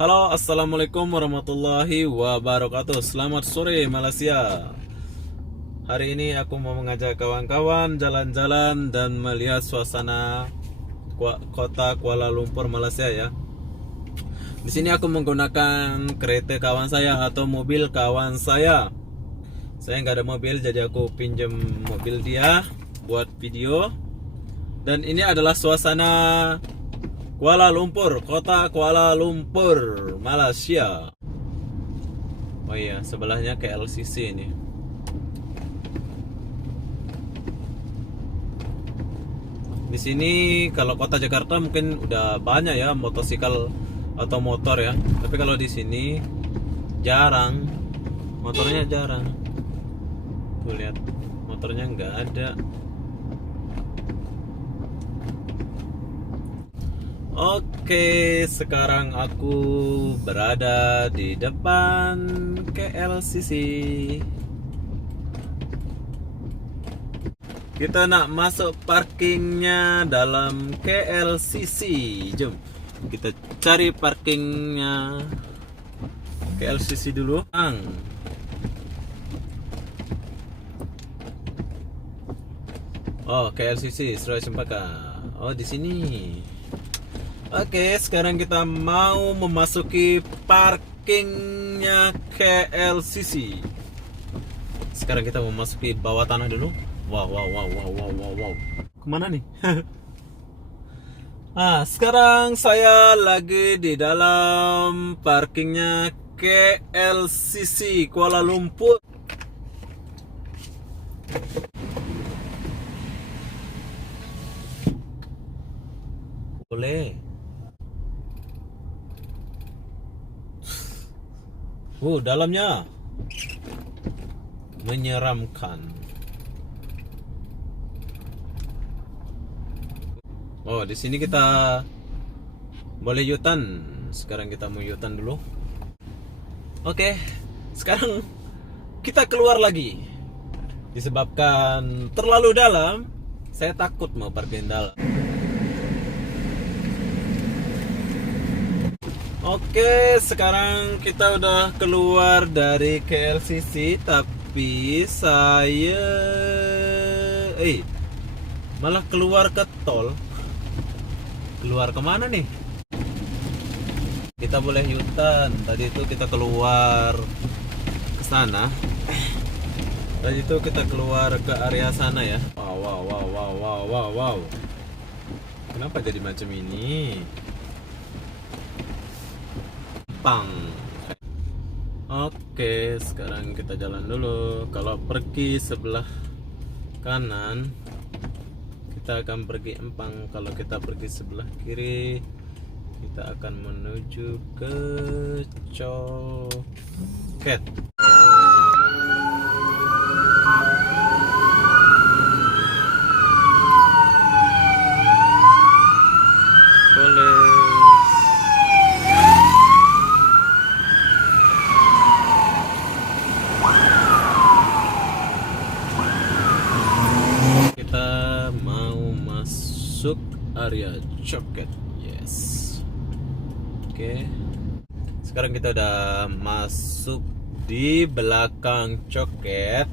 Halo, assalamualaikum warahmatullahi wabarakatuh. Selamat sore Malaysia. Hari ini aku mau mengajak kawan-kawan jalan-jalan dan melihat suasana kota Kuala Lumpur, Malaysia ya. Di sini aku menggunakan kereta kawan saya atau mobil kawan saya. Saya nggak ada mobil, jadi aku pinjam mobil dia buat video. Dan ini adalah suasana Kuala Lumpur, kota Kuala Lumpur, Malaysia. Oh iya, sebelahnya KLCC ini. Di sini kalau kota Jakarta mungkin udah banyak ya motosikal atau motor ya. Tapi kalau di sini jarang, motornya jarang. Tuh lihat, motornya nggak ada. Oke, sekarang aku berada di depan KLCC. Kita nak masuk parkingnya dalam KLCC. Jom kita cari parkingnya KLCC dulu. Oh, KLCC Serai Cempaka. Oh, di sini. Oke, sekarang kita mau memasuki parkingnya KLCC. Sekarang kita memasuki bawah tanah dulu. Wow. Kemana nih? Sekarang saya lagi di dalam parkingnya KLCC Kuala Lumpur. Boleh. Dalamnya menyeramkan. Oh, di sini kita boleh U-turn. Sekarang kita mau U-turn dulu. Oke, sekarang kita keluar lagi. Disebabkan terlalu dalam, saya takut mau parkir dalam. Oke, sekarang kita udah keluar dari KLCC, tapi saya malah keluar ke tol. Keluar kemana nih? Kita boleh U-turn. Tadi itu kita keluar ke sana. Tadi itu kita keluar ke area sana ya. Wow. Kenapa jadi macam ini? Oke, sekarang kita jalan dulu. Kalau pergi sebelah kanan, kita akan pergi Empang. Kalau kita pergi sebelah kiri, kita akan menuju ke Coket. Masuk area Coket. Yes. Oke. Sekarang kita udah masuk di belakang Coket.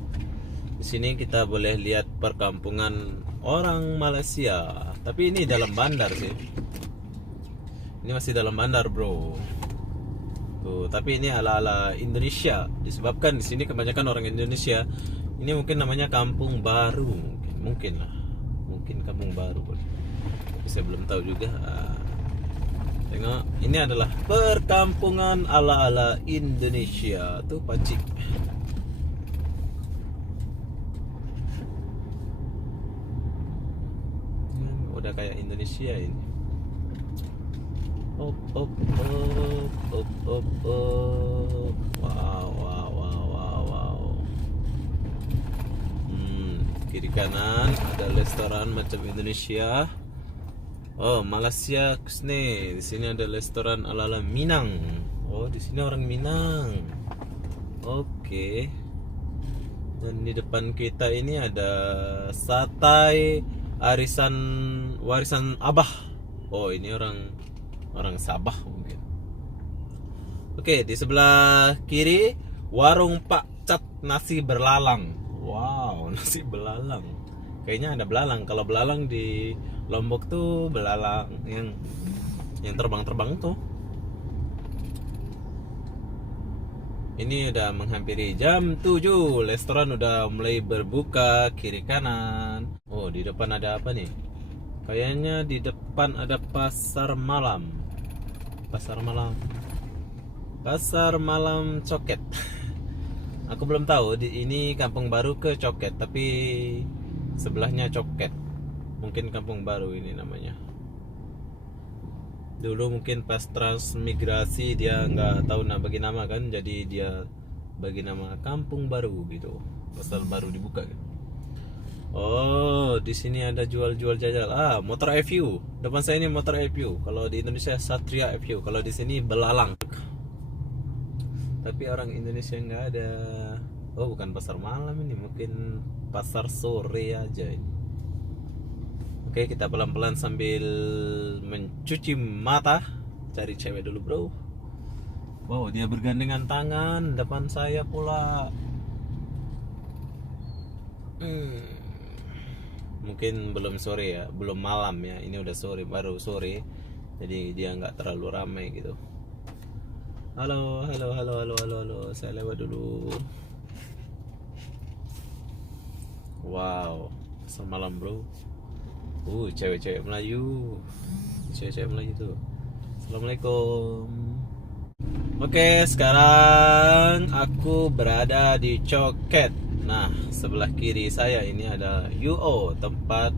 Di sini kita boleh lihat perkampungan orang Malaysia. Tapi ini dalam bandar sih. Ini masih dalam bandar, bro. Tuh, tapi ini ala-ala Indonesia. Disebabkan di sini kebanyakan orang Indonesia. Ini mungkin namanya kampung baru, mungkin lah. Mungkin kampung baru, tapi saya belum tahu juga. Tengok, ini adalah perkampungan ala-ala Indonesia. Tuh pacik. Udah kayak Indonesia ini. Wow. Kiri kanan ada restoran macam Indonesia. Oh, Malaysia kusne. Di sini ada restoran ala-ala Minang. Oh, di sini orang Minang. Oke. Dan di depan kita ini ada sate warisan Abah. Oh, ini orang Sabah mungkin. Oke, di sebelah kiri warung Pak Cat nasi berlalang. Wow, nasi belalang. Kayaknya ada belalang. Kalau belalang di Lombok tuh belalang yang terbang-terbang tuh. Ini udah menghampiri jam 7. Restoran udah mulai berbuka kiri kanan. Oh, di depan ada apa nih? Kayaknya di depan ada pasar malam. Pasar malam. Pasar malam Coket. Aku belum tahu ini kampung baru ke Coket, tapi sebelahnya Coket. Mungkin kampung baru ini namanya. Dulu mungkin pas transmigrasi dia nggak tahu bagi nama kan, jadi dia bagi nama kampung baru gitu. Pasar baru dibuka gitu. Oh, di sini ada jual-jual jajal. Ah, motor FU. Depan saya ini motor FU. Kalau di Indonesia Satria FU. Kalau di sini belalang. Tapi orang Indonesia nggak ada. Oh, bukan pasar malam ini, mungkin pasar sore aja ini. Oke, kita pelan-pelan sambil mencuci mata. Cari cewek dulu, bro. Wow, dia bergandengan tangan depan saya pula. Mungkin belum sore ya, belum malam ya. Ini udah sore, baru sore. Jadi dia nggak terlalu ramai gitu. Halo, halo, halo, halo, halo, halo. Saya lewat dulu. Wow, semalam bro. Cewek-cewek Melayu. Cewek-cewek Melayu tuh. Assalamualaikum. Oke, sekarang aku berada di Coket. Nah, sebelah kiri saya ini ada UO, tempat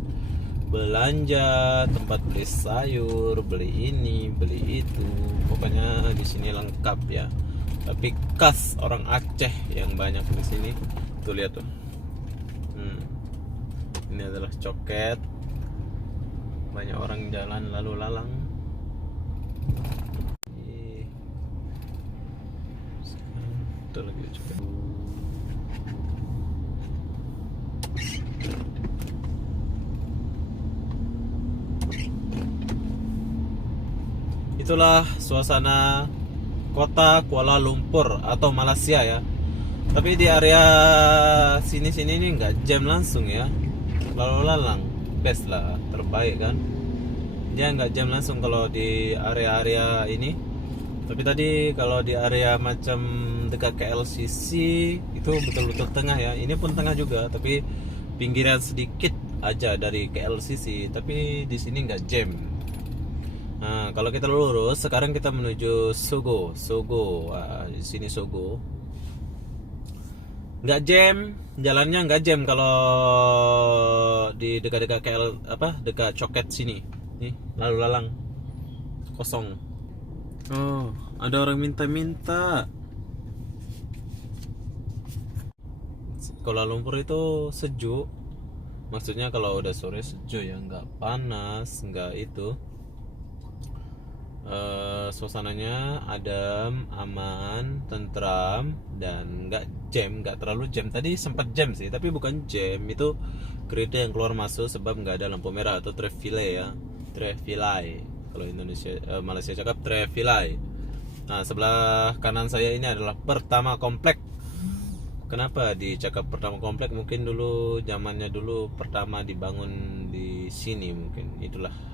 belanja, tempat beli sayur, beli ini, beli itu. Pokoknya di sini lengkap ya. Tapi khas orang Aceh yang banyak di sini. Tuh lihat tuh. Ini adalah Coket. Banyak orang jalan lalu lalang. Itu lagi Coket. Itulah suasana kota Kuala Lumpur atau Malaysia ya. Tapi di area sini-sini ini nggak jam langsung ya. Lalu lalang best lah, terbaik kan. Dia nggak jam langsung kalau di area-area ini. Tapi tadi kalau di area macam dekat KLCC itu betul-betul tengah ya. Ini pun tengah juga, tapi pinggiran sedikit aja dari KLCC. Tapi di sini nggak jam. Nah, kalau kita lurus, sekarang kita menuju Sogo. Wah, di sini Sogo. Nggak jam, jalannya nggak jam kalau di dekat-dekat dekat Coket sini. Nih, lalu lalang kosong. Oh, ada orang minta-minta. Kuala Lumpur itu sejuk. Maksudnya kalau udah sore sejuk ya, nggak panas, nggak itu. Suasananya adem, aman, tentram, dan nggak terlalu jam. Tadi sempat jam sih, tapi bukan jam, itu kereta yang keluar masuk sebab nggak ada lampu merah atau traffic ya, traffic. Kalau Indonesia Malaysia cakap traffic. Nah, sebelah kanan saya ini adalah Pertama Komplek. Kenapa dicakap Pertama Komplek? Mungkin dulu zamannya dulu Pertama dibangun di sini, mungkin itulah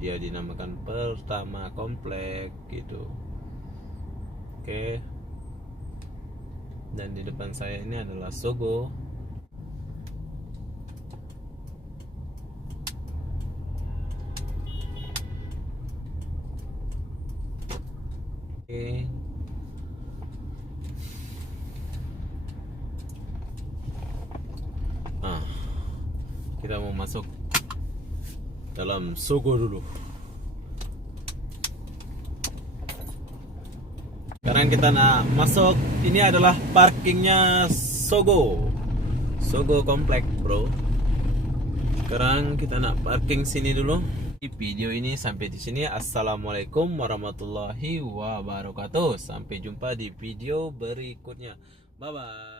dia dinamakan Pertama Komplek gitu. Oke. Dan di depan saya ini adalah Sogo. Oke. Nah, kita mau masuk dalam Sogo dulu. Sekarang kita nak masuk. Ini adalah parkingnya Sogo Komplek, bro. Sekarang kita nak parking sini dulu. Video ini sampai di sini. Assalamualaikum warahmatullahi wabarakatuh. Sampai jumpa di video berikutnya. Bye bye.